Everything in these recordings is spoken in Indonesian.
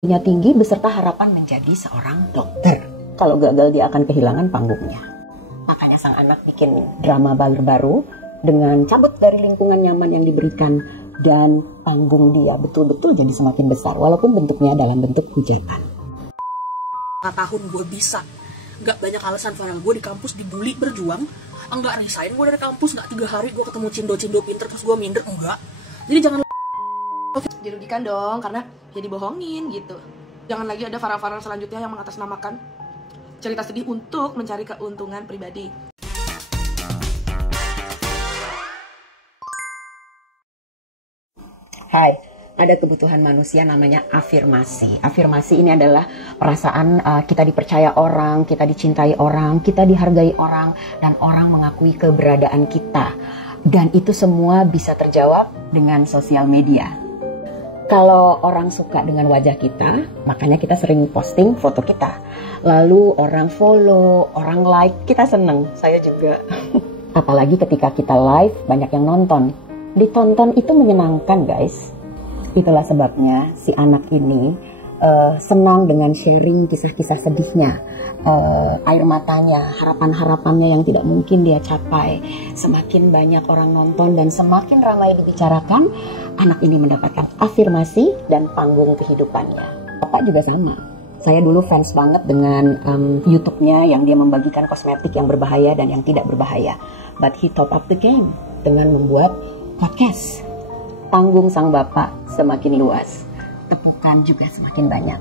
Punya tinggi beserta harapan menjadi seorang dokter. Kalau gagal dia akan kehilangan panggungnya. Makanya sang anak bikin drama baru dengan cabut dari lingkungan nyaman yang diberikan dan panggung dia betul-betul jadi semakin besar walaupun bentuknya dalam bentuk hujatan. 4 tahun gue bisa, gak banyak alasan Farel. Gue di kampus dibully berjuang, enggak resign gue dari kampus, gak 3 hari gue ketemu cindo-cindo pinter terus gue minder, enggak. Jadi jangan dirugikan dong karena ya dibohongin gitu. Jangan lagi ada Farel-Farel selanjutnya yang mengatasnamakan cerita sedih untuk mencari keuntungan pribadi. Hai, ada kebutuhan manusia namanya afirmasi. Afirmasi ini adalah perasaan kita dipercaya orang, kita dicintai orang, kita dihargai orang, dan orang mengakui keberadaan kita. Dan itu semua bisa terjawab dengan sosial media. Kalau orang suka dengan wajah kita, makanya kita sering posting foto kita. Lalu orang follow, orang like, kita seneng, saya juga. Apalagi ketika kita live, banyak yang nonton. Ditonton itu menyenangkan guys. Itulah sebabnya si anak ini senang dengan sharing kisah-kisah sedihnya, air matanya, harapan-harapannya yang tidak mungkin dia capai. Semakin banyak orang nonton dan semakin ramai dibicarakan, anak ini mendapatkan afirmasi dan panggung kehidupannya. Bapak juga sama. Saya dulu fans banget dengan YouTube-nya yang dia membagikan kosmetik yang berbahaya dan yang tidak berbahaya. But he top up the game dengan membuat podcast. Panggung sang bapak semakin luas, tepukan juga semakin banyak.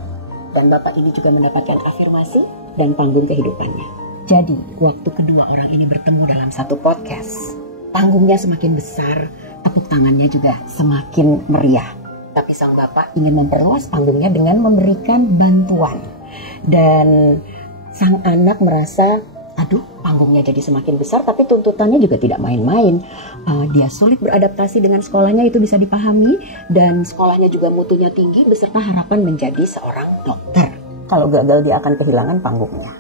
Dan bapak ini juga mendapatkan afirmasi dan panggung kehidupannya. Jadi, waktu kedua orang ini bertemu dalam satu podcast, panggungnya semakin besar, tepuk tangannya juga semakin meriah. Tapi sang bapak ingin memperluas panggungnya dengan memberikan bantuan. Dan sang anak merasa, aduh, panggungnya jadi semakin besar, tapi tuntutannya juga tidak main-main. Dia sulit beradaptasi dengan sekolahnya, itu bisa dipahami. Dan sekolahnya juga mutunya tinggi, beserta harapan menjadi seorang dokter. Kalau gagal, dia akan kehilangan panggungnya.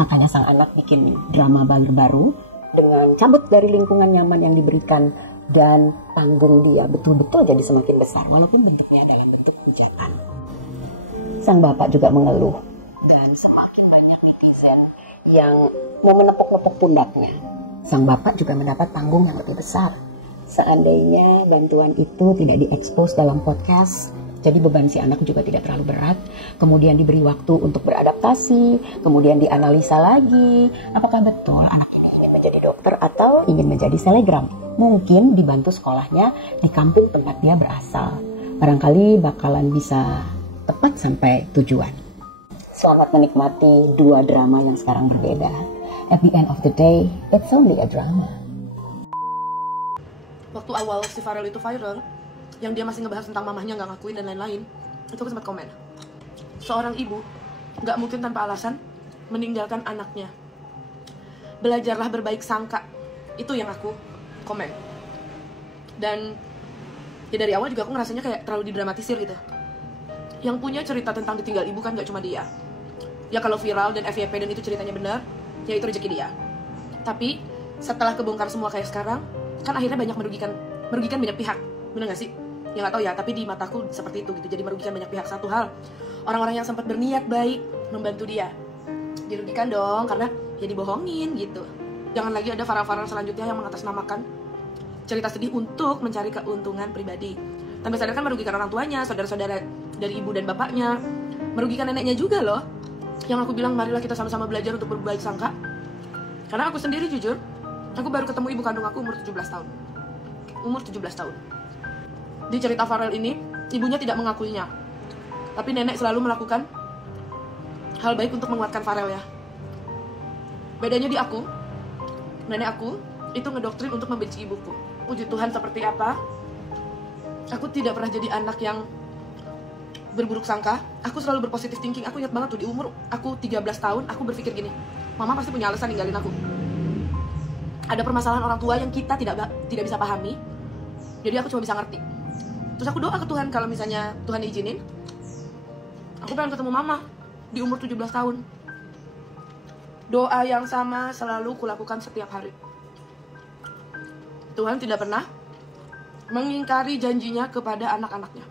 Makanya sang anak bikin drama baru dengan cabut dari lingkungan nyaman yang diberikan. Dan panggung dia betul-betul jadi semakin besar, walaupun bentuknya dalam bentuk hujatan. Sang bapak juga mengeluh. Dan semakin banyak netizen yang mau menepuk-nepuk pundaknya. Sang bapak juga mendapat panggung yang lebih besar. Seandainya bantuan itu tidak diekspos dalam podcast, jadi beban si anak juga tidak terlalu berat. Kemudian diberi waktu untuk beradaptasi, kemudian dianalisa lagi. Apakah betul anak ini ingin menjadi dokter atau ingin menjadi selegram? Mungkin dibantu sekolahnya di kampung tempat dia berasal. Barangkali bakalan bisa tepat sampai tujuan. Selamat menikmati dua drama yang sekarang berbeda. At the end of the day, it's only a drama. Waktu awal si Farel itu viral, yang dia masih ngebahas tentang mamahnya gak ngakuin dan lain-lain, itu aku sempat komen, seorang ibu gak mungkin tanpa alasan meninggalkan anaknya. Belajarlah berbaik sangka, itu yang aku komen. Dan ya dari awal juga aku ngerasanya kayak terlalu didramatisir gitu. Yang punya cerita tentang ditinggal ibu kan gak cuma dia. Ya kalau viral dan FYP dan itu ceritanya benar, ya itu rezeki dia. Tapi setelah kebongkar semua kayak sekarang, kan akhirnya banyak merugikan banyak pihak. Bener gak sih? Ya gak tahu ya, tapi di mataku seperti itu gitu. Jadi merugikan banyak pihak. Satu hal, orang-orang yang sempat berniat baik membantu dia dirugikan dong karena ya dibohongin gitu. Jangan lagi ada Farel-Farel selanjutnya yang mengatasnamakan cerita sedih untuk mencari keuntungan pribadi. Tanpa sadar kan merugikan orang tuanya, saudara-saudara dari ibu dan bapaknya, merugikan neneknya juga loh. Yang aku bilang marilah kita sama-sama belajar untuk berbaik sangka. Karena aku sendiri jujur, aku baru ketemu ibu kandung aku umur 17 tahun. Umur 17 tahun. Di cerita Farel ini, ibunya tidak mengakuinya. Tapi nenek selalu melakukan hal baik untuk menguatkan Farel ya. Bedanya di aku, nenek aku itu ngedoktrin untuk membenci ibuku. Puji Tuhan seperti apa, aku tidak pernah jadi anak yang berburuk sangka. Aku selalu berpositif thinking. Aku ingat banget tuh di umur aku 13 tahun, aku berpikir gini, mama pasti punya alasan ninggalin aku. Ada permasalahan orang tua yang kita tidak bisa pahami. Jadi aku cuma bisa ngerti. Terus aku doa ke Tuhan kalau misalnya Tuhan izinin, aku pengen ketemu mama di umur 17 tahun. Doa yang sama selalu kulakukan setiap hari. Tuhan tidak pernah mengingkari janjinya kepada anak-anaknya.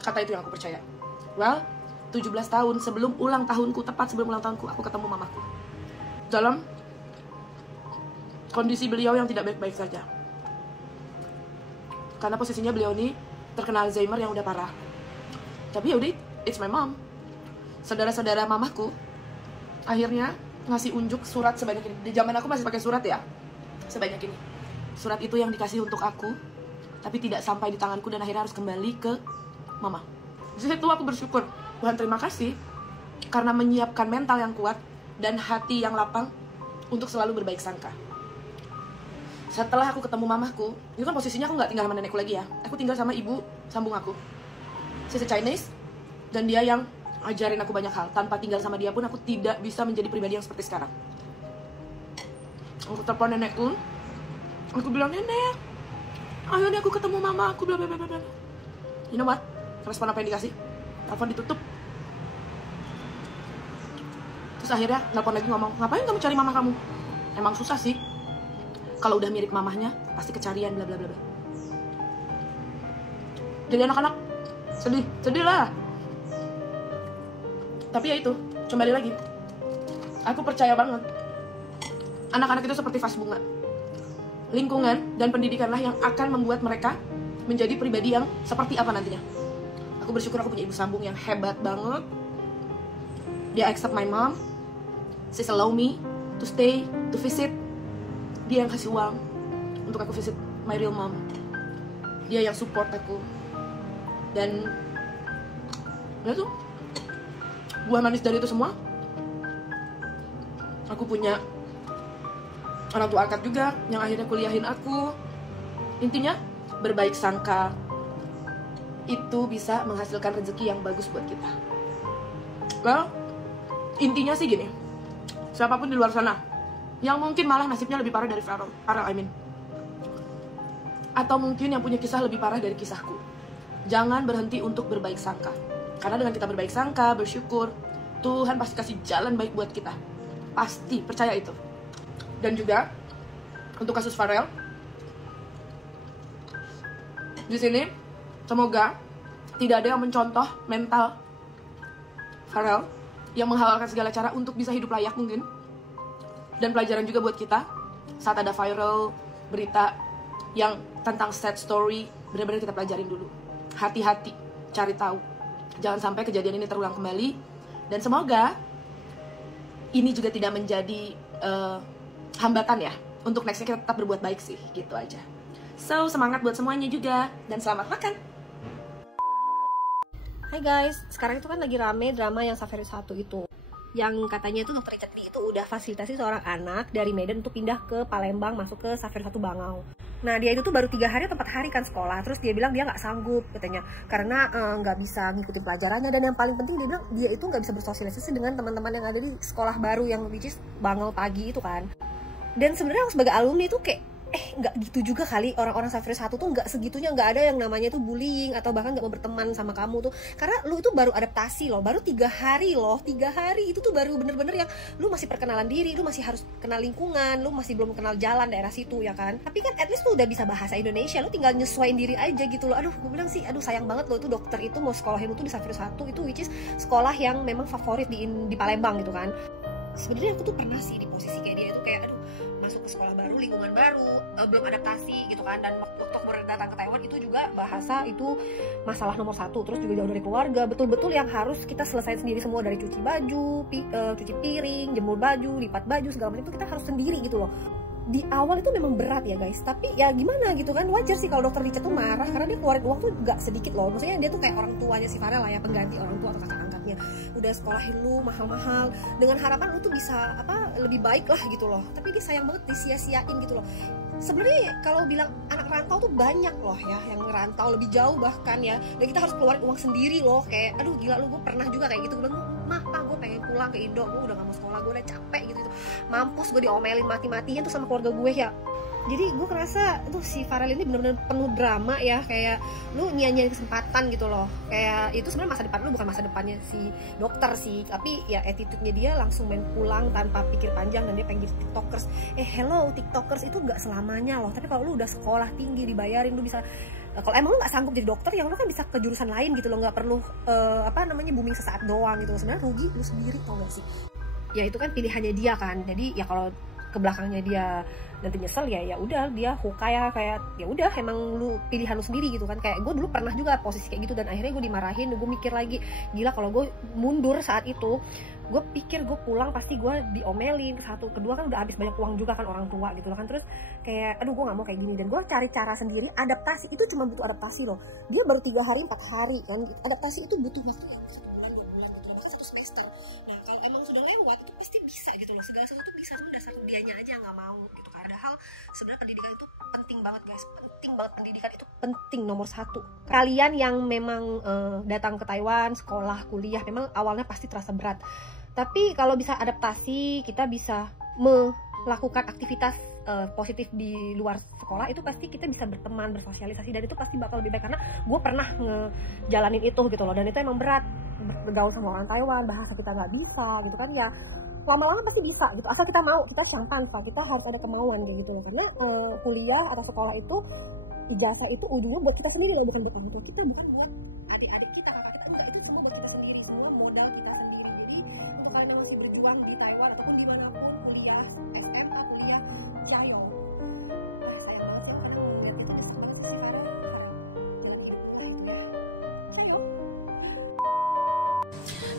Kata itu yang aku percaya. Well, 17 tahun sebelum ulang tahunku, tepat sebelum ulang tahunku, aku ketemu mamaku dalam kondisi beliau yang tidak baik-baik saja. Karena posisinya beliau ini terkena Alzheimer yang udah parah. Tapi ya udah, it's my mom. Saudara-saudara mamaku akhirnya ngasih unjuk surat sebanyak ini. Di zaman aku masih pakai surat ya, sebanyak ini. Surat itu yang dikasih untuk aku, tapi tidak sampai di tanganku dan akhirnya harus kembali ke mama. Di situ aku bersyukur, Tuhan terima kasih karena menyiapkan mental yang kuat dan hati yang lapang untuk selalu berbaik sangka. Setelah aku ketemu mamaku, itu kan posisinya aku nggak tinggal sama nenekku lagi ya. Aku tinggal sama ibu sambung aku. She's a Chinese, dan dia yang ajarin aku banyak hal. Tanpa tinggal sama dia pun aku tidak bisa menjadi pribadi yang seperti sekarang. Aku telepon nenekku, aku bilang, nenek, ayo nih aku ketemu mama aku, bla bla bla bla. You know what? Respon apa yang dikasih? Telepon ditutup. Terus akhirnya telepon lagi ngomong, ngapain kamu cari mama kamu? Emang susah sih. Kalau udah mirip mamahnya, pasti kecarian bla bla bla. Jadi anak-anak sedih lah. Tapi ya itu, kembali lagi. Aku percaya banget. Anak-anak itu seperti vas bunga. Lingkungan dan pendidikanlah yang akan membuat mereka menjadi pribadi yang seperti apa nantinya. Aku bersyukur aku punya ibu sambung yang hebat banget. Dia accept my mom. She's allow me to stay, to visit. Dia yang kasih uang untuk aku visit my real mom. Dia yang support aku. Dan ya tuh, buah manis dari itu semua, aku punya orang tua angkat juga yang akhirnya kuliahin aku. Intinya berbaik sangka itu bisa menghasilkan rezeki yang bagus buat kita. Well, intinya sih gini, siapapun di luar sana yang mungkin malah nasibnya lebih parah dari Farel, atau mungkin yang punya kisah lebih parah dari kisahku, jangan berhenti untuk berbaik sangka. Karena dengan kita berbaik sangka, bersyukur, Tuhan pasti kasih jalan baik buat kita. Pasti, percaya itu. Dan juga untuk kasus Farel, di sini semoga tidak ada yang mencontoh mental Farel yang menghalalkan segala cara untuk bisa hidup layak mungkin. Dan pelajaran juga buat kita saat ada viral berita yang tentang sad story, benar-benar kita pelajarin dulu. Hati-hati, cari tahu. Jangan sampai kejadian ini terulang kembali. Dan semoga ini juga tidak menjadi hambatan ya untuk nextnya kita tetap berbuat baik sih, gitu aja. So, semangat buat semuanya juga, dan selamat makan. Hai guys, sekarang itu kan lagi rame drama yang Safari 1 itu, yang katanya itu Dr. Richard Lee itu udah fasilitasi seorang anak dari Medan untuk pindah ke Palembang, masuk ke Safari 1 Bangau. Nah dia itu tuh baru 3 hari atau 4 hari kan sekolah, terus dia bilang dia nggak sanggup katanya karena nggak bisa ngikutin pelajarannya, dan yang paling penting dia bilang dia itu nggak bisa bersosialisasi dengan teman-teman yang ada di sekolah baru yang which is Bangau Pagi itu kan. Dan sebenarnya aku sebagai alumni itu kayak nggak gitu juga kali, orang-orang Safari 1 tuh nggak segitunya, nggak ada yang namanya tuh bullying atau bahkan nggak mau berteman sama kamu tuh, karena lu itu baru adaptasi loh, baru 3 hari loh, 3 hari itu tuh baru bener-bener yang lu masih perkenalan diri, lu masih harus kenal lingkungan, lu masih belum kenal jalan daerah situ ya kan. Tapi kan at least lu udah bisa bahasa Indonesia, lu tinggal nyesuaiin diri aja gitu loh. Aduh gue bilang sih, aduh sayang banget loh itu dokter itu mau sekolahin lu tuh di Safari 1 itu which is sekolah yang memang favorit di Palembang gitu kan. Sebenarnya aku tuh pernah sih di posisi kayak dia itu, kayak aduh masuk ke sekolah baru, lingkungan baru, belum adaptasi gitu kan. Dan waktu aku baru datang ke Taiwan itu juga bahasa itu masalah nomor 1, terus juga jauh dari keluarga, betul-betul yang harus kita selesai sendiri semua, dari cuci baju, cuci piring, jemur baju, lipat baju, segala macam itu kita harus sendiri gitu loh. Di awal itu memang berat ya guys, tapi ya gimana gitu kan, wajar sih kalau Dokter Richard tuh marah karena dia keluarin uang tuh gak sedikit loh. Maksudnya dia tuh kayak orang tuanya si Farel lah ya, pengganti orang tua atau kakak angkatnya, udah sekolahin lu mahal-mahal dengan harapan lu tuh bisa lebih baik lah gitu loh. Tapi dia sayang banget disia-siain gitu loh. Sebenarnya kalau bilang anak rantau tuh banyak loh ya yang ngerantau lebih jauh bahkan ya, dan kita harus keluarin uang sendiri loh. Kayak aduh gila lu, gue pernah juga kayak gitu, gue bilang mah pak gue pengen pulang ke Indo, gue udah gak mau sekolah, gue udah capek gitu, mampus gue diomelin mati-matian tuh sama keluarga gue ya. Jadi gue ngerasa tuh si Farel ini bener-bener penuh drama ya, kayak lu nyanyiin kesempatan gitu loh. Kayak itu sebenarnya masa depan lu bukan masa depannya si dokter sih, tapi ya attitude-nya dia langsung main pulang tanpa pikir panjang, dan dia pengen jadi tiktokers. Hello tiktokers itu gak selamanya loh, tapi kalau lu udah sekolah tinggi dibayarin, lu bisa Kalau emang lo nggak sanggup jadi dokter, yang lo kan bisa ke jurusan lain gitu, lo nggak perlu booming sesaat doang gitu. Sebenarnya rugi lo sendiri, tau gak sih? Ya itu kan pilihannya dia kan. Jadi ya kalau ke belakangnya dia nanti nyesel, ya udah, dia kayak ya udah, emang lu pilihan lu sendiri gitu kan. Kayak gue dulu pernah juga posisi kayak gitu, dan akhirnya gue dimarahin. Gue mikir lagi, gila kalau gue mundur saat itu, gue pikir gue pulang pasti gue diomelin. Satu, kedua kan udah habis banyak uang juga kan, orang tua gitu kan. Terus kayak aduh gue nggak mau kayak gini, dan gue cari cara sendiri. Adaptasi itu cuma butuh adaptasi loh. Dia baru 3 hari 4 hari kan, adaptasi itu butuh waktu yang 1 bulan 2 bulan gitu, bahkan 1 semester. Nah kalau emang sudah lewat itu pasti bisa gitu loh, segala sesuatu bisa, cuma dasar dianya aja nggak mau gitu. Padahal sebenarnya pendidikan itu penting banget guys, penting banget. Pendidikan itu penting, nomor 1. Kalian yang memang datang ke Taiwan, sekolah, kuliah, memang awalnya pasti terasa berat, tapi kalau bisa adaptasi, kita bisa melakukan aktivitas positif di luar sekolah, itu pasti kita bisa berteman, bersosialisasi, dan itu pasti bakal lebih baik. Karena gue pernah ngejalanin itu gitu loh, dan itu emang berat, bergaul sama orang Taiwan, bahasa kita nggak bisa gitu kan. Ya lama-lama pasti bisa gitu, asal kita mau, kita siang tanpa, kita harus ada kemauan kayak gitu loh. Karena kuliah atau sekolah itu, ijazah itu ujungnya buat kita sendiri loh, bukan buat orang tua kita, bukan buat adik-adik kita, kakak kita, enggak, itu semua buat kita sendiri, semua modal kita sendiri. Jadi untuk kalian yang masih berjuang di Taiwan ataupun dimanapun kuliah, SMA, kuliah, jayo, saya masih dan itu bisa berhasil sekarang, jalan hidup itu jayo.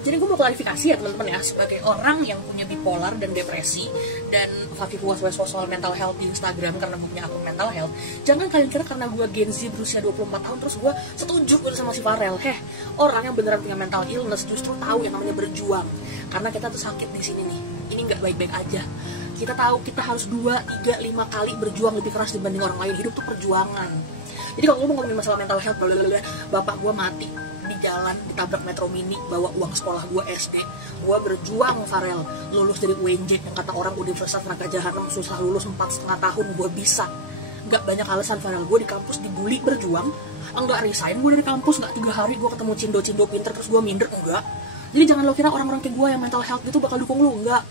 Jadi gue mau klarifikasi ya teman-teman ya, sebagai orang yang punya bipolar dan depresi, dan Fafi was-was soal mental health di Instagram karena gue punya akun mental health, jangan kalian kira karena gue Gen Z berusia 24 tahun terus gue setuju sama si Farel. Orang yang beneran punya mental illness justru tahu yang namanya berjuang. Karena kita tuh sakit di sini nih, ini nggak baik-baik aja. Kita tahu kita harus 2, 3, 5 kali berjuang lebih keras dibanding orang lain. Hidup tuh perjuangan. Jadi kalau gue mau ngomongin masalah mental health, bapak gue mati di jalan ditabrak Metro Mini bawa uang sekolah gue SD. Gue berjuang Farel, lulus dari UNJ yang kata orang Universitas Neraka Jahanam susah lulus 4,5 tahun, gue bisa. Gak banyak alasan Farel, gue di kampus dibully berjuang, enggak resign gue dari kampus, gak 3 hari gue ketemu cindo-cindo pinter terus gue minder, enggak. Jadi jangan lo kira orang-orang kayak gue yang mental health gitu bakal dukung lo, enggak.